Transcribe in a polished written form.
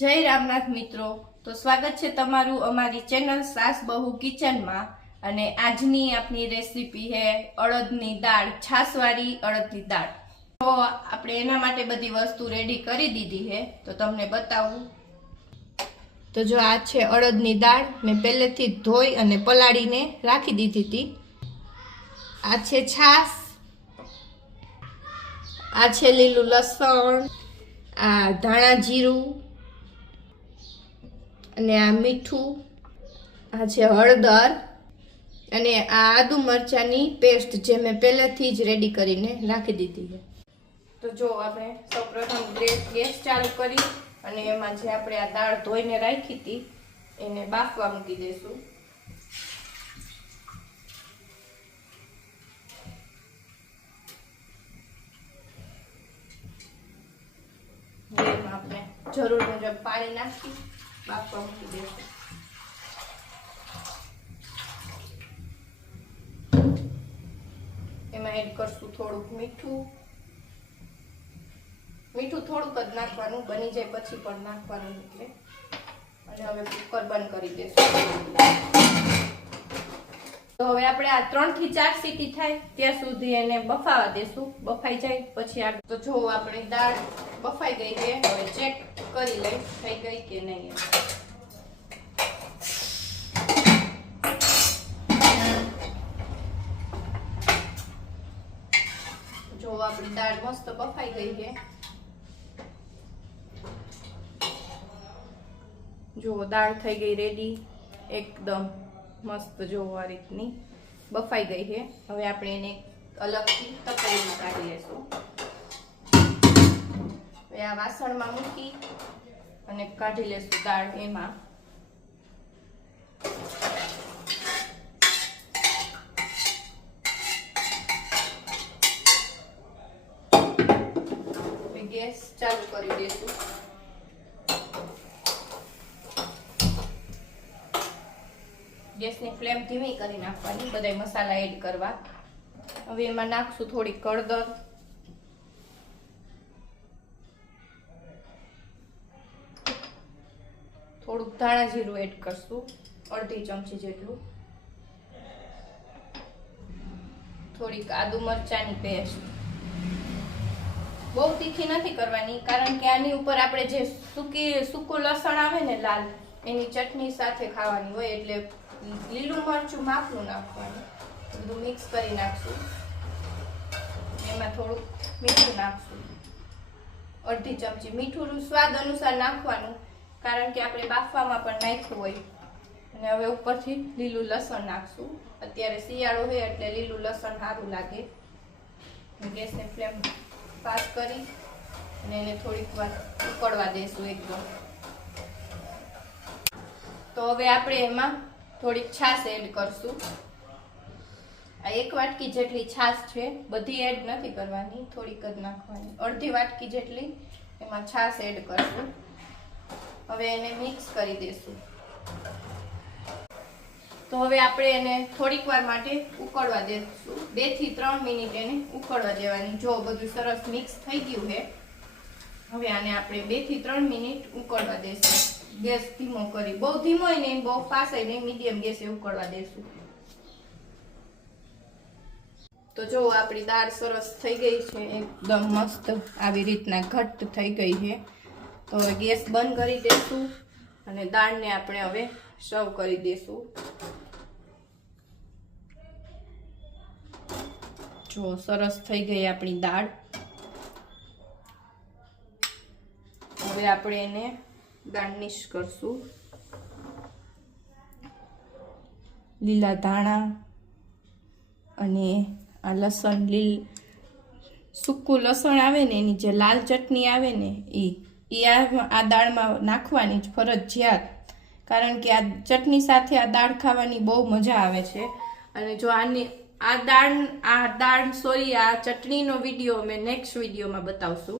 જય રામનાથ મિત્રો, તો સ્વાગત છે તમારું અમારી ચેનલ સાસ બહુ કિચનમાં। અને આજની આપની રેસીપી હે અડદની દાળ, છાસવાળી અડદની દાળ। તો આપણે એના માટે બધી વસ્તુ રેડી કરી દીધી છે, તો તમને બતાવું। તો જો આ છે અડદની દાળ, મેં પહેલેથી ધોઈ અને પલાળીને રાખી દીધી હતી। આ છે છાસ, આ છે લીલું લસણ, આ ધાણા જીરું, અને આ મીઠું, આ છે હળદર, અને આ આદુ મરચાની પેસ્ટ જે મેં પહેલેથી જ રેડી કરીને રાખી દીધી છે। તો જો આપણે સૌપ્રથમ ગેસ ચાલુ કરી અને એમાં જે આપણે આ દાળ ધોઈને રાખી હતી એને બાફવા મૂકી દઈશું। એમાં આપણે જરૂર મુજબ પાણી નાખી બાફવા મૂકી દઈશું। એમાં એડ કરશું થોડુંક મીઠું થોડુંક જ નાખવાનું, બની જાય પછી પણ નાખવાનું એટલે। અને હવે કુકર બંધ કરી દઈશું। તો હવે આપણે આ 3 થી 4 સીટી થાય ત્યાં સુધી એને બફાવા દેશું। બફાઈ જાય પછી આ તો જો આપણી દાળ બફાઈ ગઈ છે, હવે ચેક કરી લઈ થઈ ગઈ કે નહીં। જો આપણી દાળ મસ્ત બફાઈ ગઈ છે। જો દાળ થઈ ગઈ રેડી, એકદમ મસ્ત જો આ રીતની બફાઈ ગઈ છે। હવે આપણે એને અલગથી તપેલીમાં કાઢી લેશું। હવે આ વાસણમાં મૂકી અને કાઢી લેશું દાળ એમાં। ગેસ ચાલુ કરી દઈશું। ગેસની ફ્લેમ ધીમી કરી નાખવાની, બધા મસાલા એડ કરવા। હવે એમાં નાખશું થોડી હળદર, થોડુંક ધાણા જીરું એડ કરશું, અડધી ચમચી જેટલું, થોડીક આદુ મરચાની પેસ્ટ। બહુ તીખી નથી કરવાની, કારણ કે આની ઉપર આપણે જે સૂકું લસણ આવે ને લાલ, એની ચટણી સાથે ખાવાની હોય, એટલે લીલું મરચું માપનું નાખવાનું। બધું મિક્સ કરી નાખશું। એમાં થોડું મીઠું નાખશું, અડધી ચમચી મીઠું સ્વાદ અનુસાર નાખવાનું, કારણ કે આપણે બાફવામાં પણ નાખ્યું હોય। અને હવે ઉપરથી લીલું લસણ નાખશું। અત્યારે શિયાળો હોય એટલે લીલું લસણ સારું લાગે। ગેસની ફ્લેમ ફાસ્ટ કરી અને એને થોડીક વાર ઉકળવા દઈશું એકદમ। તો હવે આપણે એમાં થોડીક છાશ એડ કરશું। આ 1 વાટકી જેટલી છાશ છે, બધી એડ નથી કરવાની, થોડીક જ નાખવાની, અડધી વાટકી જેટલી એમાં છાશ એડ કરશું। હવે એને મિક્સ કરી દઈશું। તો હવે આપણે એને થોડીક વાર માટે ઉકળવા દઈશું, 2 થી 3 મિનિટ એને ઉકળવા દેવાની। જો બધું સરસ મિક્સ થઈ ગયું છે, હવે આને આપણે 2 થી 3 મિનિટ ઉકળવા દઈશું। ગેસ ધીમો કરી, બહુ ધીમો નહીં બહુ ફાસ્ટ નહીં, મીડિયમ ગેસે ઉકળવા દઈશું। તો જો આપણી દાળ સરસ થઈ ગઈ છે, એકદમ મસ્ત આવી રીતના ઘટ્ટ થઈ ગઈ છે। તો હવે ગેસ બંધ કરી દઈશું અને દાળને આપણે હવે સર્વ કરી દઈશું। જો સરસ થઈ ગઈ આપણી દાળ। હવે આપણે એને ગાર્નિશ કરશું, લીલા ધાણા અને આ લસણ, સૂકું લસણ આવે ને એની જે લાલ ચટણી આવે ને એ આ દાળમાં નાખવાની જ ફરજિયાત, કારણ કે આ ચટણી સાથે આ દાળ ખાવાની બહુ મજા આવે છે। અને જો આ ચટણીનો વિડીયો અમે નેક્સ્ટ વિડીયોમાં બતાવશું।